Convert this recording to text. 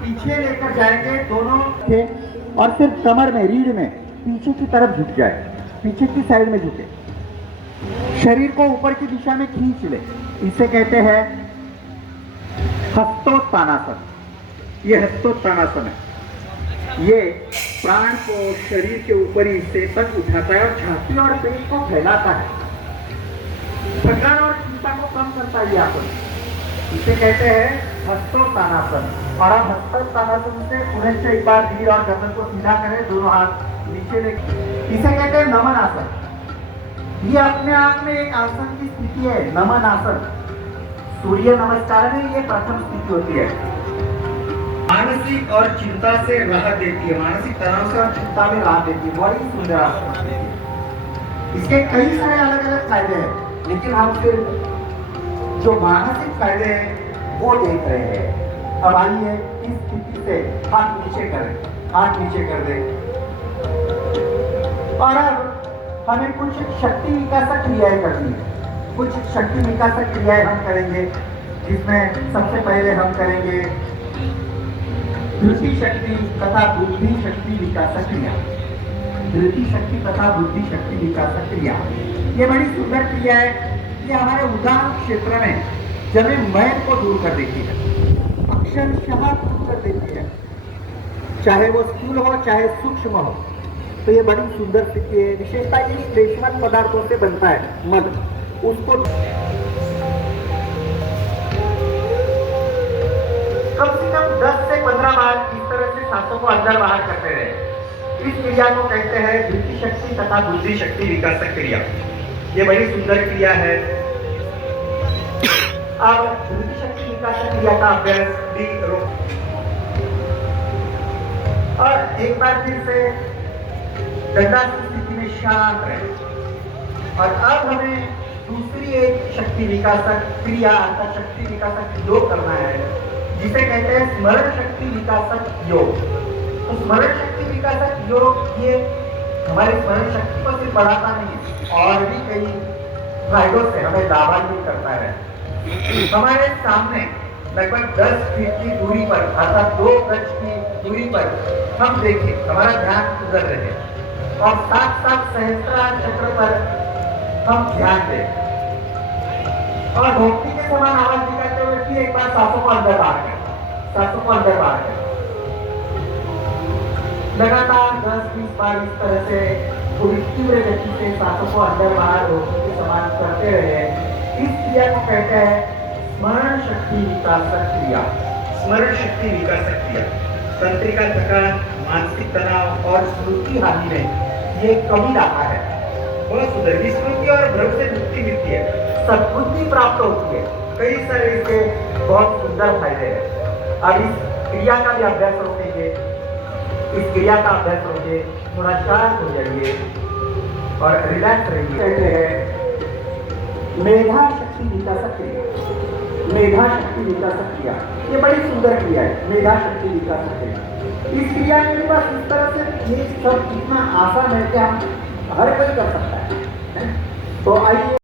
पीछे लेकर जाएंगे दोनों थे, और सिर्फ कमर में, रीढ़ में पीछे की तरफ झुक जाए, पीछे की साइड में झुके, शरीर को ऊपर की दिशा में खींच ले। इसे कहते हैं हस्तोत्तानासन। ये हस्तोत्तानासन है। ये प्राण को शरीर के ऊपरी हिस्से तक उठाता है और छाती और पेट को फैलाता है, थकान और चिंता को कम करता है ये आसन। इसे कहते हैं हस्तोत्तानासन। और आप हस्तोत्तानासन से पुनश्च एक बार रीढ़ और गर्दन को सीधा करें, दोनों हाथ नीचे ले। इसे कहते हैं नमन आसन। ये अपने आप में एक आसन की स्थिति है, नमन आसन। सूर्य नमस्कार में ये प्रथम स्थिति होती है। मानसिक और चिंता से राहत देती है, मानसिक तनाव से और चिंता में राहत देती है। बड़ी सुंदर आसन है। इसके कई सारे अलग अलग फायदे हैं, लेकिन हम सिर्फ जो मानसिक फायदे हैं वो देख रहे हैं। अब आइए इस स्थिति से हाथ नीचे करें, हाथ नीचे कर दें। और अब हमें कुछ शक्ति विकासक क्रियाएं करनी है। कुछ शक्ति विकासक क्रियाएं हम करेंगे, जिसमें सबसे पहले हम करेंगे धृति शक्ति तथा बुद्धि शक्ति विकासक क्रिया। धृति शक्ति तथा बुद्धि शक्ति विकासक क्रिया, ये बड़ी सुंदर क्रिया है। ये हमारे उदाहरण क्षेत्र में जमे मैल को दूर कर देती है, अक्षरशः दूर कर देती है, चाहे वो स्थूल हो चाहे सूक्ष्म हो। तो ये बड़ी सुंदर स्थिति है। विशेषता ये श्लेष्मन पदार्थों से बनता है मध, उसको कम से कम 10 से 15 बार इस तरह से सांसों को अंदर बाहर करते रहे। इस क्रिया को कहते हैं धृति शक्ति तथा बुद्धि शक्ति विकासक क्रिया। ये बड़ी सुंदर क्रिया है। अब धृति शक्ति विकासक क्रिया का अभ्यास भी करो। और एक बार फिर से दंडासन स्थिति में शांत रहे। और अब हमें दूसरी एक शक्ति विकासक क्रिया अर्थात शक्ति विकासक योग करना है, जिसे कहते हैं स्मरण शक्ति विकासक योग। तो स्मरण शक्ति विकासक योग ये हमारी स्मरण शक्ति को सिर्फ बढ़ाता नहीं है, और भी कई फायदों से हमें लाभान्वित करता है। हमारे सामने लगभग 10 फीट की दूरी पर अर्थात 2 गज की दूरी पर हम देखें, हमारा ध्यान उधर रहे, और साथ साथ सहस्त्रार चक्र पर हम ध्यान दें, और भक्ति के समान आवाज निकालते हुए फिर एक बार सांसों को अंदर बाहर करें, सांसों को अंदर बाहर करें। लगातार 10-20 बार इस तरह से पूरी तीव्र गति से सांसों को अंदर बाहर भक्ति के समान करते रहे। इस क्रिया को कहते हैं स्मरण शक्ति विकासक क्रिया। स्मरण शक्ति विकासक क्रिया तंत्रिका थकान, मानसिक तनाव और स्मृति हानि में ये कमी लाता है। बहुत सुंदर विस्मृति और भ्रम से मुक्ति मिलती है, सद्बुद्धि प्राप्त होती है। कई सारे इसके बहुत सुंदर फायदे हैं। अब इस क्रिया का भी अभ्यास रोकेंगे, इस क्रिया का अभ्यास रोके, थोड़ा शांत हो जाइए और रिलैक्स रहिए। कहते हैं मेधा शक्ति विकासक क्रिया। मेधा शक्ति विकासक क्रिया ये बड़ी सुंदर क्रिया है, मेधा शक्ति विकासक क्रिया। इस क्रिया के पास इस तरह से ये सब इतना आसान है कि हम हर कोई कर सकता है। तो आइए